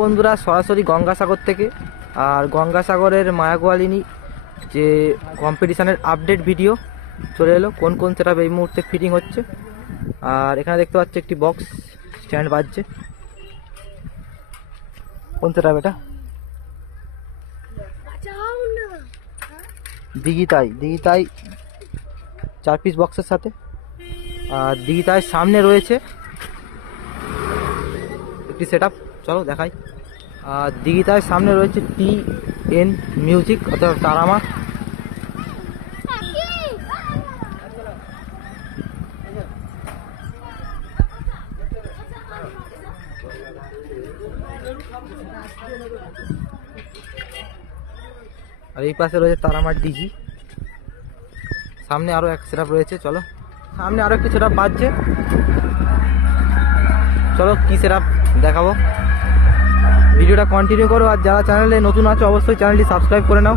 বন্ধুরা সরাসরি গঙ্গাসাগর থেকে, আর গঙ্গাসাগরের মায়াগোয়ালিনী যে কম্পিটিশনের আপডেট ভিডিও চলে এলো, কোন কোন সেটআপ এই মুহূর্তে ফিটিং হচ্ছে। আর এখানে দেখতে পাচ্ছি একটি বক্স স্ট্যান্ড বাজছে। কোন সেটআপ এটা? দিঘিতাই 4 পিস বক্সের সাথে। আর দিঘিতাই সামনে রয়েছে একটি সেটআপ, চলো দেখাই। আর দিঘিতার সামনে রয়েছে TN মিউজিক অর্থাৎ তারামা। আর এই পাশে রয়েছে তারামার ডিজি। সামনে আরো এক সেটআপ রয়েছে, চলো সামনে আরো একটি সেটআপ বাজছে, চলো কি সেটআপ দেখাবো। ভিডিওটা কন্টিনিউ করো, আর যারা চ্যানেলে নতুন আছো অবশ্যই চ্যানেলটি সাবস্ক্রাইব করে নাও।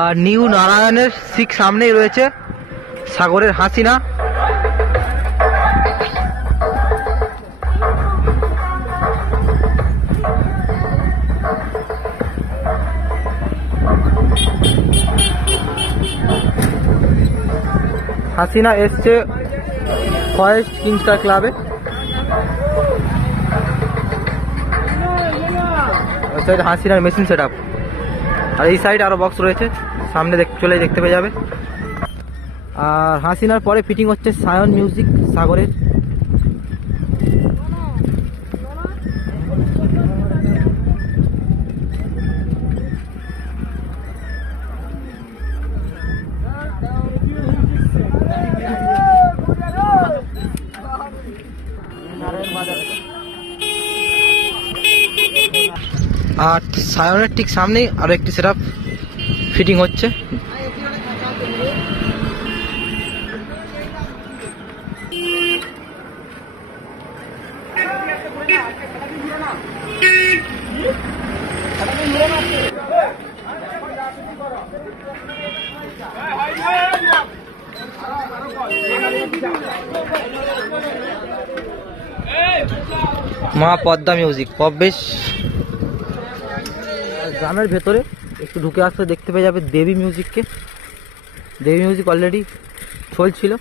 আর নিউ নারায়ণের ঠিক সামনেই রয়েছে সাগরের হাসিনা। হাসিনা এসছে ফরেস্ট কিংস্টার ক্লাবে। হাসিনার মেশিন সেটআপ। আর এই সাইড আরো বক্স রয়েছে, সামনে চলে দেখতে পেয়ে যাবে। আর হাসিনার পরে ফিটিং হচ্ছে সায়ন মিউজিক সাগরের। আর সায়নের ঠিক সামনেই আরো একটি সেটআপ ফিটিং হচ্ছে। মা পদ্মা মিউজিক পবেশ। গ্রামের ভেতরে একটু ঢুকে আসলে দেখতে পেয়ে যাবে দেবী মিউজিককে। দেবী মিউজিক অলরেডি চলছিল।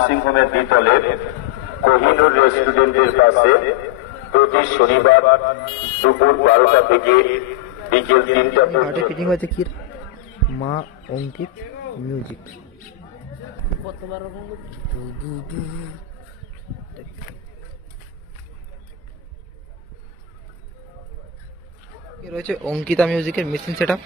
নার্সিংহোমের দ্বিতলে কোহিনুর রেস্টুরেন্টের পাশে প্রতি শনিবার দুপুর 12টা থেকে বিকেল 3টা হার্টে পর্যন্ত। ফিটিং হয়েছে কি মা অঙ্কিত মিউজিক। রয়েছে অঙ্কিতা মিউজিকের মেশিন সেট আপ।